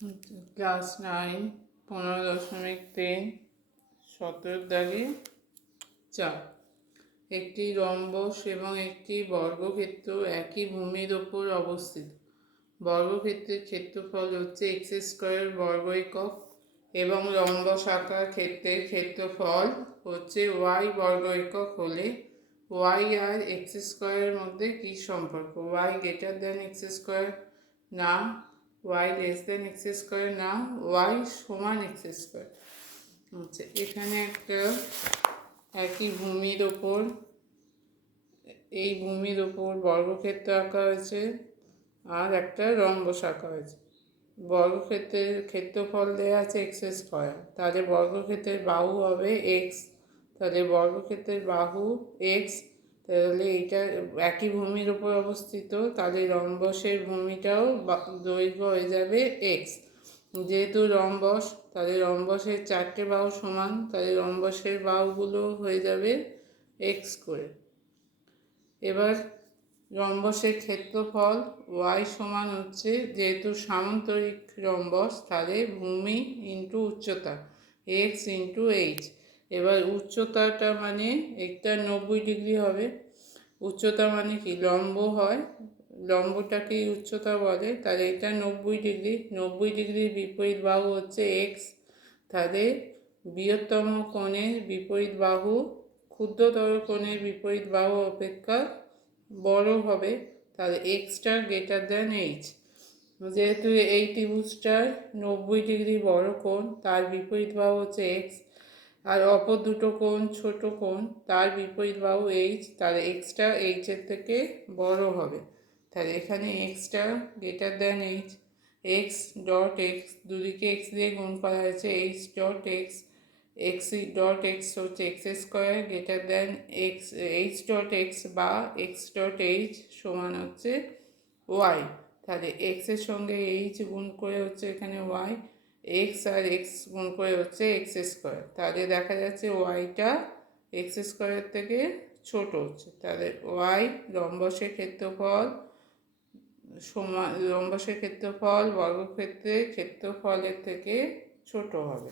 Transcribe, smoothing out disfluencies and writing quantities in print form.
Class 9 15.3 17 দাগে 4 একটি rhombus এবং একটি বর্গক্ষেত্র একই ভূমির ওপর অবস্থিত। বর্গক্ষেত্রের ক্ষেত্রফল হচ্ছে এক্স স্কোয়ার বর্গ একক এবং রম্বস আকার ক্ষেত্রের ক্ষেত্রফল হচ্ছে ওয়াই বর্গ একক হলে ওয়াই আর এক্স স্কোয়ারের মধ্যে কী সম্পর্ক? Y greater than x square না, y less than x square না, ওয়াই সমান এক্স স্কোয়ার। আচ্ছা, এখানে একটা একই ভূমির ওপর এই ভূমির ওপর বর্গক্ষেত্র আঁকা হয়েছে আর একটা রম্বস আঁকা হয়েছে। বর্গক্ষেত্রের ক্ষেত্রফল দেওয়া আছে এক্স স্কোয়ার, তাহলে বর্গক্ষেত্রের বাহু হবে এক্স, তাহলে বর্গক্ষেত্রের বাহু এক্স, তাহলে এইটা একই ভূমির উপর অবস্থিত, তাহলে রম্বসের ভূমিটাও দৈর্ঘ্য হয়ে যাবে এক্স। যেহেতু রম্বস, তাহলে রম্বসের 4টে বাহু সমান, তাহলে রম্বসের বাহুগুলো হয়ে যাবে এক্স করে। এবার রম্বসের ক্ষেত্রফল ওয়াই সমান হচ্ছে, যেহেতু সামান্তরিক রম্বস তাহলে ভূমি ইন্টু উচ্চতা এক্স ইন্টু এইচ। এবার উচ্চতাটা মানে একটা 90 ডিগ্রি হবে। উচ্চতা মানে কি? লম্ব হয়, লম্বটাকেই উচ্চতা বলে, তাহলে এটা 90 ডিগ্রি। 90 ডিগ্রির বিপরীত বাহু হচ্ছে এক্স, তাহলে বৃহত্তম কোণের বিপরীত বাহু ক্ষুদ্রতর কোণের বিপরীত বাহু অপেক্ষা বড় হবে, তাহলে এক্সটা গ্রেটার দেন এইচ। যেহেতু এই ত্রিভুজটার 90 ডিগ্রি বড় কোণ, তার বিপরীত বাহু হচ্ছে এক্স, আর অপর দুটো কোণ ছোট কোণ, তার বিপরীত বাহু এইচ, তাহলে এক্সটা এইচের থেকে বড় হবে, তাহলে এখানে এক্সটা greater than h. X dot x, দুদিকে এক্স দিয়ে গুণ করা হয়েছে, h dot x, x dot x হচ্ছে x square greater than x, h dot x বা এক্স ডট এইচ সমান হচ্ছে ওয়াই। তাহলে এক্সের সঙ্গে এইচ গুণ করে হচ্ছে এখানে ওয়াই, এক্স আর এক্স গুণ করে হচ্ছে এক্স স্কোয়ার, তাহলে দেখা যাচ্ছে ওয়াইটা এক্স স্কোয়ারের থেকে ছোট হচ্ছে, তাহলে ওয়াই রম্বসের ক্ষেত্রফল সমান, রম্বসের ক্ষেত্রফল বর্গক্ষেত্রের ক্ষেত্রফলের থেকে ছোট হবে।